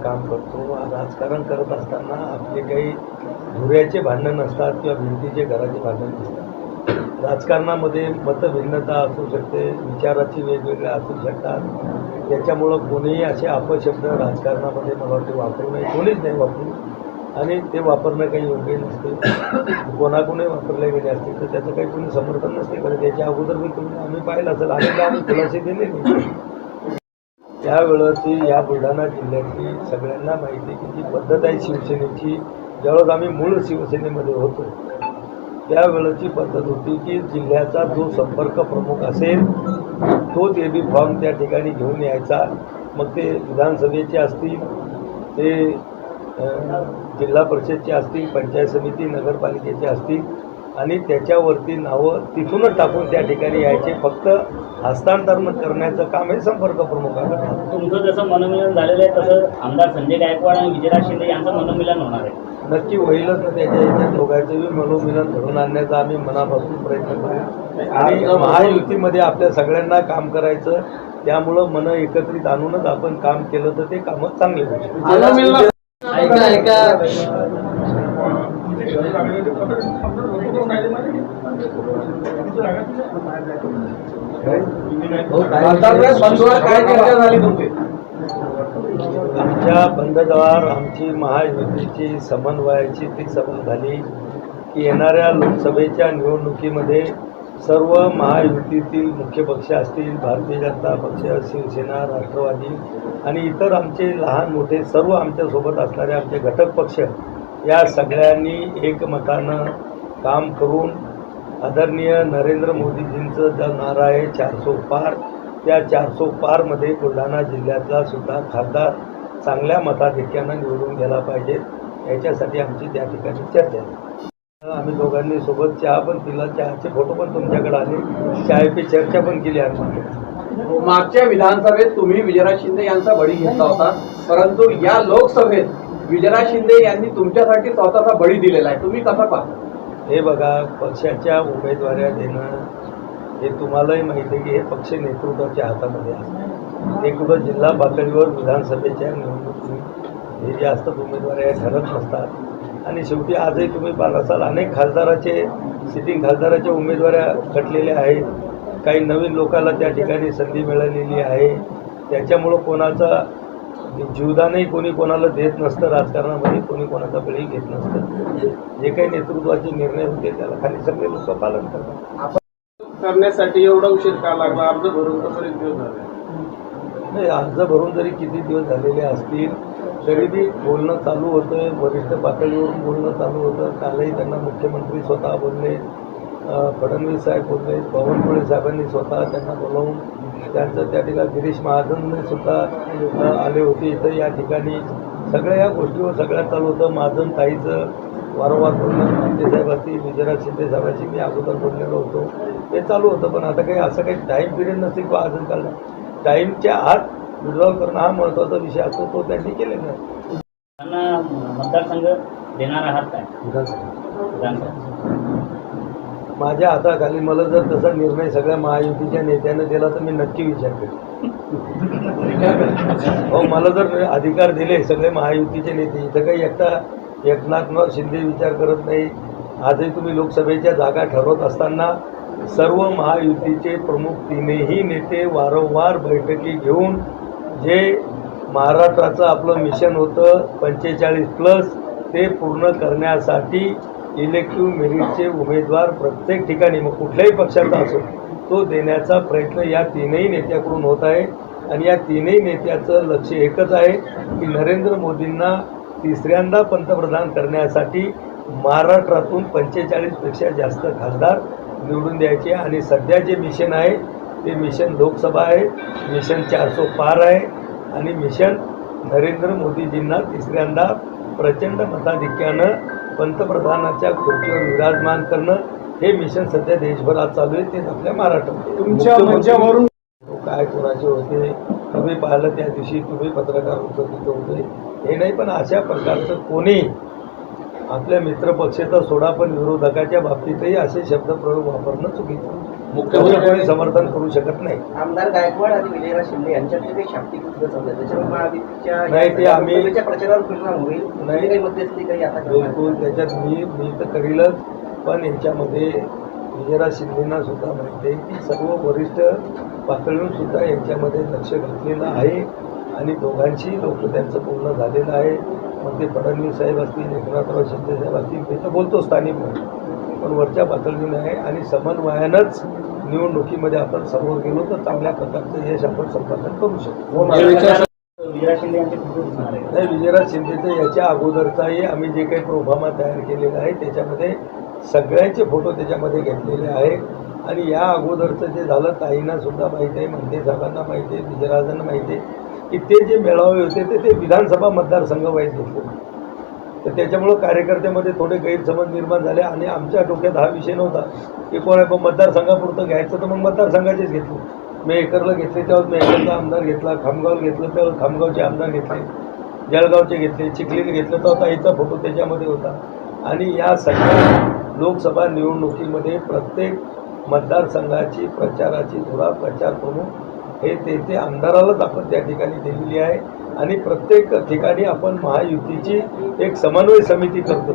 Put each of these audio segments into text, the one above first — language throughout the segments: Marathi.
काम करतो. राजकारण करत असताना आपले काही धुऱ्याचे भांडण नसतात किंवा भिंतीचे घराचे भांडण नसतात. राजकारणामध्ये मतभिन्नता असू शकते विचाराची वेगवेगळ्या असू शकतात. त्याच्यामुळं कोणीही असे अपशब्द राजकारणामध्ये मला वाटते वापरू नये कोणीच नाही वापरू. आणि ते वापरणं काही योग्य नसते. कोणाकोणी वापरले गेले असतील तर त्याचं काही कोणी समर्थन नसते. कारण त्याच्या अगोदर मी तुम्ही आम्ही पाहिलं असेल. आणि आम्ही खुलासे दिले नाही त्यावेळेची या बुलढाणा जिल्ह्यातली सगळ्यांना माहिती की जी पद्धत आहे शिवसेनेची ज्यावेळेस आम्ही मूळ शिवसेनेमध्ये होतो त्यावेळेची पद्धत होती की जिल्ह्याचा जो संपर्क प्रमुख असेल तोच ए बी फॉर्म त्या ठिकाणी घेऊन यायचा. मग ते विधानसभेचे असतील ते जिल्हा परिषदचे असतील पंचायत समिती नगरपालिकेचे असतील आणि त्याच्यावरती नावं तिथूनच टाकून त्या ठिकाणी यायचे. फक्त हस्तांतरण करण्याचं काम हे संपर्क प्रमुखाकडे तुमचं जसं मनोमिलन झालेलं आहे तसं आमदार संजय गायकवाड आणि विजयराज शिंदे यांचं मनोमिलन होणार आहे. नक्की होईलच ना त्याच्या याच्या दोघांचे बी मनोमिलन घडून आणण्याचा आम्ही मनापासून प्रयत्न करू आणि महायुतीमध्ये आपल्या सगळ्यांना काम करायचं त्यामुळं मन एकत्रित आणूनच आपण काम केलं तर ते कामच चांगले होईल. ऐका ऐका. बंधुवर काय चर्चा झाली तुमची आमच्या बंदजवार आमची महायुतीची समन्वयाची ती सभा झाली की येणाऱ्या लोकसभेच्या निवडणुकीमध्ये सर्व महायुतीतील मुख्य पक्ष असतील भारतीय जनता पक्ष शिवसेना राष्ट्रवादी आणि इतर आमचे लहान मोठे सर्व आमच्यासोबत असणारे आमचे घटक पक्ष या सगळ्यांनी एकमतानं काम करून आदरणीय नरेंद्र मोदीजींचं जो नारा आहे चारसो पार. त्या चारसो पारमध्ये बुलढाणा जिल्ह्यातला सुद्धा खासदार चांगल्या मताधिक्यानं निवडून गेला पाहिजे. याच्यासाठी आमची त्या ठिकाणी चर्चा आहे. आम्ही दोघांनी सोबत चहा पण पिला. चहाचे फोटो पण तुमच्याकडे आले. चाय पे चर्चा पण केली आम्ही मागच्या विधानसभेत तुम्ही विजयराज शिंदे यांचा बळी घेतला होता. परंतु या लोकसभेत विजयराज शिंदे यांनी तुमच्यासाठी स्वतःचा बळी दिलेला आहे. तुम्ही कसा पाहता? हे बघा पक्षाच्या उमेदवाऱ्या देणं हे तुम्हालाही माहिती आहे की हे पक्ष नेतृत्वाच्या हातामध्ये असतात ते कुठं जिल्हा पातळीवर विधानसभेच्या निवडणुकीत हे जे असतात ठरत नसतात. आणि शेवटी आजही तुम्ही पाहत असाल अनेक खासदाराचे सिटिंग खासदाराच्या उमेदवाऱ्या खटलेल्या आहेत. काही नवीन लोकाला त्या ठिकाणी संधी मिळालेली आहे. त्याच्यामुळं कोणाचा जीवदानही कोणी कोणाला देत नसतं राजकारणामध्ये कोणी कोणाचा बळी घेत नसतं. जे काही नेतृत्वाचे निर्णय होते त्याला खाली सगळे लोक पालन करतात. करण्यासाठी एवढा उशीर का लागला? अर्ज भरून तर दिवस झाले? नाही अर्ज भरून जरी किती दिवस झालेले असतील तरी बी बोलणं चालू होतं वरिष्ठ पातळीवरून बोलणं चालू होतं. कालही त्यांना मुख्यमंत्री स्वतः बोलले. फडणवीस साहेब बोलले. बावनकुळे साहेबांनी स्वतः त्यांना बोलावून त्यांचं त्या ठिकाणी गिरीश महाजनने सुद्धा आले होते. इथं या ठिकाणी सगळ्या या गोष्टीवर सगळ्यात चालू होतं महाजन ताईचं वारंवार बोलणं शिंदे साहेबांशी विजयराज शिंदे साहेबांशी मी अगोदर बोललेलो होतो. ते चालू होतं पण आता काही असं काही टाईम पिरियड नसेल किंवा अजून काढणं टाईमच्या आत विड्रॉल करणं हा महत्त्वाचा विषय असतो तो त्यांनी केलेला मतदारसंघ देणार आहात काय विधानसभा. माझ्या हाताखाली मला जर तसा निर्णय सगळ्या महायुतीच्या नेत्यानं दिला तर मी नक्की विचार करेन. हो मला जर अधिकार दिले सगळे महायुतीचे नेते इथं काही एकटा एकनाथनाथ शिंदे विचार करत नाही. आजही तुम्ही लोकसभेच्या जागा ठरवत असताना सर्व महायुतीचे प्रमुख तिनेही नेते वारंवार बैठकी घेऊन जे महाराष्ट्राचं आपलं मिशन होतं पंचेचाळीस प्लस ते पूर्ण करण्यासाठी इलेक्टिव्ह मेरिटचे उमेदवार प्रत्येक ठिकाणी मग कुठल्याही पक्षाचा असो तो देण्याचा प्रयत्न या तीनही नेत्याकडून होत आहे. आणि या तीनही नेत्याचं लक्ष एकच आहे की नरेंद्र मोदींना तिसऱ्यांदा पंतप्रधान करण्यासाठी महाराष्ट्रातून पंचेचाळीसपेक्षा जास्त खासदार निवडून द्यायचे. आणि सध्या जे मिशन आहे ते मिशन लोकसभा आहे मिशन चारसो पार आहे. आणि मिशन नरेंद्र मोदीजींना तिसऱ्यांदा प्रचंड मताधिक्यानं पंतप्रधानाच्या खुर्चीवर विराजमान करणं हे मिशन सध्या देशभरात चालू आहे. ते आपल्या महाराष्ट्रात तुमच्या मंचावरून काय कोणाचे होते? तुम्ही पाहिलं त्या दिवशी तुम्ही पत्रकार होतं तिथं होते. हे नाही पण अशा प्रकारचं कोणी आपल्या मित्रपक्षाचा सोडा पण विरोधकाच्या बाबतीतही असे शब्दप्रयोग वापरणं चुकीचं. मुख्यमंत्री- कोणी समर्थन करू शकत नाही. आमदार गायकवाड आणि विजयराज शिंदे यांच्यातले काही शाब्दिक युद्ध चालू आहे. त्याच्यामुळे महायुतीच्या नाही, ते आम्ही- प्रचारावर परिणाम होईल. नाही. काही मध्यस्थी काही आता करणार? बिलकुल त्याच्यात मी मी तर करीलच पण याच्यामध्ये विजयराज शिंदेना सुद्धा माहिती आहे की सर्व वरिष्ठ पातळीवर सुद्धा यांच्यामध्ये लक्ष घातलेलं आहे आणि दोघांशी लोक त्यांचं बोलणं झालेलं आहे. मग ते फडणवीस साहेब असतील एकनाथराव शिंदे साहेब असतील ते तर बोलतो स्थानिक म्हणून. पण वरच्या पातळीवर आहे आणि समन्वयानंच निवडणुकीमध्ये आपण समोर गेलो तर चांगल्या प्रकारचं यश आपण संपादन करू शकतो. आहे? नाही विजयराज शिंदेचं याच्या अगोदरचाही आम्ही जे काही प्रोफामा तयार केलेला आहे त्याच्यामध्ये सगळ्यांचे फोटो त्याच्यामध्ये घेतलेले आहे आणि या अगोदरचं जे झालं ताईंना सुद्धा माहिती आहे म्हणते साहेबांना माहिती आहे विजयराजांना माहिती आहे. की ते जे मेळावे होते ते ते विधानसभा मतदारसंघ वाईज घेतले तर त्याच्यामुळं कार्यकर्त्यामध्ये थोडे गैरसमज निर्माण झाले आणि आमच्या डोक्यात हा विषय नव्हता की कोणा आहे पण मतदारसंघापुरतं घ्यायचं तर मग मतदारसंघाचेच घेतले. मेहकरला घेतले त्यावेळेस मेहकरचा आमदार घेतला खामगावला घेतलं त्यावेळेस खामगावचे आमदार घेतले जळगावचे घेतले चिखलीला घेतलं तर ताईचा फोटो त्याच्यामध्ये होता. आणि या सगळ्या लोकसभा निवडणुकीमध्ये प्रत्येक मतदारसंघाची प्रचाराची धुरा प्रचार प्रमुख हे ते ते आमदारालाच आपण त्या ठिकाणी दिलेली आहे. आणि प्रत्येक ठिकाणी आपण महायुतीची एक समन्वय समिती करतो.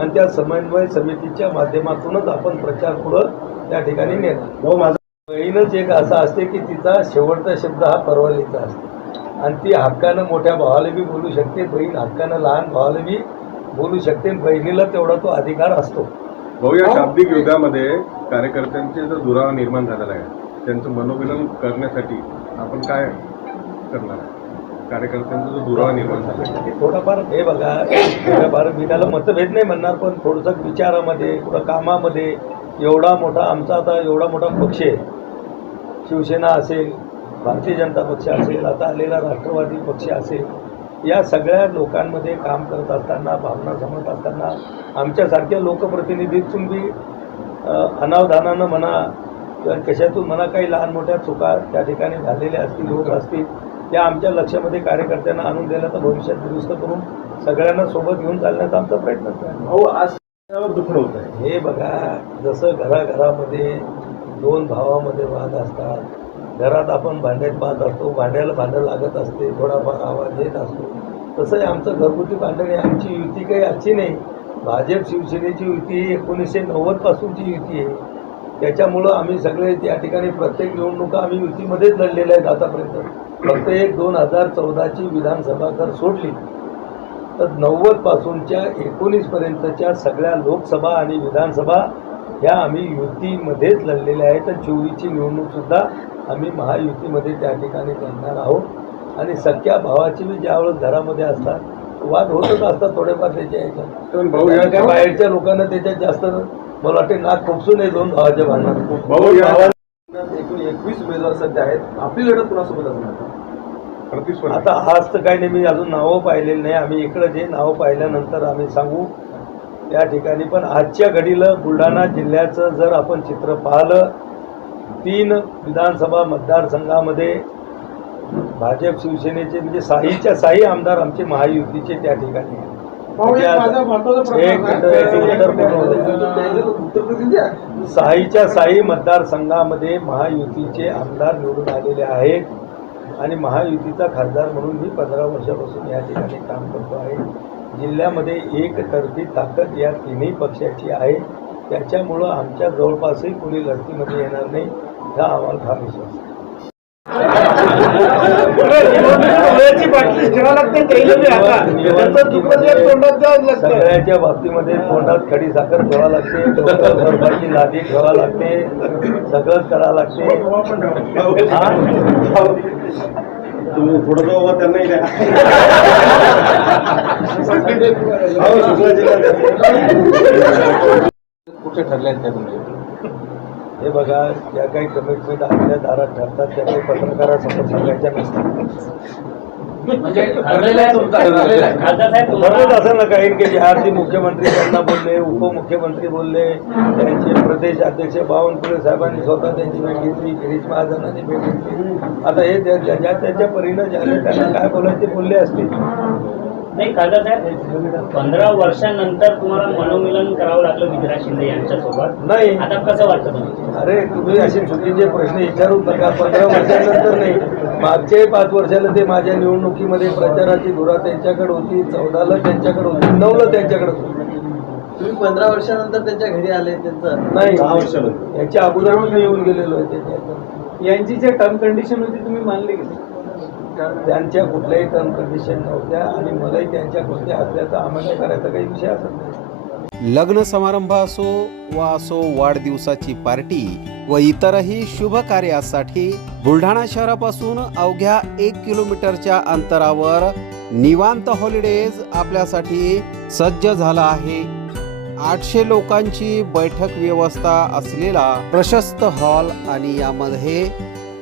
आणि त्या समन्वय समितीच्या माध्यमातूनच आपण प्रचार पुढं त्या ठिकाणी नेणार. बहीणच एक असा असते की तिचा शेवटचा शब्द हा परवालीचा असतो. आणि ती हक्कानं मोठ्या भावाला बी बोलू शकते बहीण हक्कानं लहान भावाला बी बोलू शकते बहिणीला तेवढा तो अधिकार असतो. भाऊ या शाब्दिक युद्धामध्ये कार्यकर्त्यांचे जो दुरावा निर्माण झालेला आहे त्यांचं मनोविलन करण्यासाठी आपण काय करणार? कार्यकर्त्यांचा जो दुरावा निर्माण झाला. थोडंफार हे बघा थोडंफार मी त्याला मतभेद नाही म्हणणार पण थोडंसं विचारामध्ये थोडं कामामध्ये एवढा मोठा आमचा आता एवढा मोठा पक्ष आहे. शिवसेना असेल भारतीय जनता पक्ष असेल आता आलेला राष्ट्रवादी पक्ष असेल या सगळ्या लोकांमध्ये काम करत असताना भावना जमत असताना आमच्यासारख्या लोकप्रतिनिधीतून बी अनावधानानं म्हणा किंवा कशातून म्हणा काही लहान मोठ्या चुका त्या ठिकाणी झालेल्या असतील होत असतील त्या आमच्या लक्षामध्ये कार्यकर्त्यांना आणून तर भविष्यात दुरुस्त करून सगळ्यांना सोबत घेऊन चालण्याचा आमचा प्रयत्नच आहे भाऊ आज दुखणं होत आहे. हे बघा जसं घराघरामध्ये दोन भावामध्ये वाद असतात घरात आपण भांड्यात पाहत असतो भांड्याला भांडं लागत असते थोडाफार आवाज येत असतो तसं हे आमचं घरगुती भांडण आमची युती काही आजची नाही. भाजप शिवसेनेची युती ही एकोणीसशे नव्वदपासूनची युती आहे. त्याच्यामुळं आम्ही सगळे त्या ठिकाणी प्रत्येक निवडणुका आम्ही युतीमध्येच लढलेल्या आहेत आतापर्यंत. फक्त एक दोन हजार चौदाची विधानसभा जर सोडली तर नव्वद पासूनच्या एकोणीस पर्यंतच्या सगळ्या लोकसभा आणि विधानसभा ह्या आम्ही युतीमध्येच लढलेल्या आहेत. आणि चोवीसची निवडणूकसुद्धा आम्ही महायुतीमध्ये त्या ठिकाणी लढणार आहोत. आणि सख्या भावाची बी ज्यावेळेस घरामध्ये असतात वाद होतच असतात थोडेफार त्याच्या ह्याच्यात भाऊ बाहेरच्या लोकांना त्याच्यात जास्त मला वाटते नाक खोपसून आहे दोन भावाच्या भांडणात. एकूण एकवीस उमेदवार सध्या आहेत. आपली लढत कुणासोबत असणार? आता आज तर काही नाही मी अजून नावं पाहिलेली नाही. आम्ही इकडं जे नावं पाहिल्यानंतर आम्ही सांगू. त्या ठिकाणी पण आजच्या घडीला बुलढाणा जिल्ह्याचं जर आपण चित्र पाहिलं तीन विधानसभा मतदारसंघामध्ये भाजप शिवसेनेचे म्हणजे साहीच्या साही आमदार आमचे महायुतीचे त्या ठिकाणी आहेत. म्हणजे. साईच्या साई मतदारसंघामध्ये महायुतीचे आमदार निवडून आलेले आहेत. आणि महायुतीचा खासदार म्हणून मी पंधरा वर्षापासून या ठिकाणी काम करतो आहे. जिल्ह्यामध्ये एकतर्फी ताकद या तिन्ही पक्षाची आहे. त्याच्यामुळं आमच्या जवळपासही कोणी लढतीमध्ये येणार नाही हा आम्हाला फार विश्वास आहे. सगळ्याच्या बाबतीमध्ये तोंडात खडी साखर ठेवा लागते लादी ठेवा लागते सगळंच करावं लागते. हा? तुम्ही पुढे जाऊ त्यांनाही द्या. कुठे ठरले आहेत त्या तुमचे? हे बघा ज्या काही कमिटमेंट आपल्या दारात ठरतात त्या काही पत्रकारासमोर सांगायच्या नसतात. म्हणजे तुम्हाला असं ना काही की आरती मुख्यमंत्री त्यांना बोलले उपमुख्यमंत्री बोलले त्यांचे प्रदेश अध्यक्ष बावनकुळे साहेबांनी स्वतः त्यांची भेट घेतली गिरीश महाजनांनी भेट घेतली. आता हे ज्या ज्या त्याच्या परीनं ज्याने त्यांना काय बोलायचे बोलले असतील. नाही कागद साहेब पंधरा वर्षांनंतर तुम्हाला मनोमिलन करावं लागलं विजयराज शिंदे यांच्यासोबत. नाही. आता कसं वाटतं अरे तुम्ही असे चुकीचे प्रश्न विचारू नका. पंधरा वर्षानंतर नाही. मागच्याही पाच वर्षाला ते माझ्या निवडणुकीमध्ये प्रचाराची धुरा त्यांच्याकडे होती चौदाला त्यांच्याकडे होती नऊला त्यांच्याकडे होती. तुम्ही पंधरा वर्षानंतर त्यांच्या घरी आले त्यांचं? नाही. याच्या अगोदर मी येऊन गेलेलो आहे. त्याच्या यांची जे टर्म कंडिशन होती तुम्ही मानली की त्यांच्या कुठल्याही टर्म कंडिशन नव्हत्या आणि मलाही त्यांच्या कोणत्या असल्याचा अमान्य करायचा काही विषय असत नाही. लग्न समारंभ असो वा असो वाढदिवसाची पार्टी व इतरही शुभ कार्यासाठी बुलढाणा शहरापासून अवघ्या एक किलोमीटरच्या अंतरावर निवांत हॉलिडेज आपल्यासाठी सज्ज झाला आहे. आठशे लोकांची बैठक व्यवस्था असलेला प्रशस्त हॉल आणि यामध्ये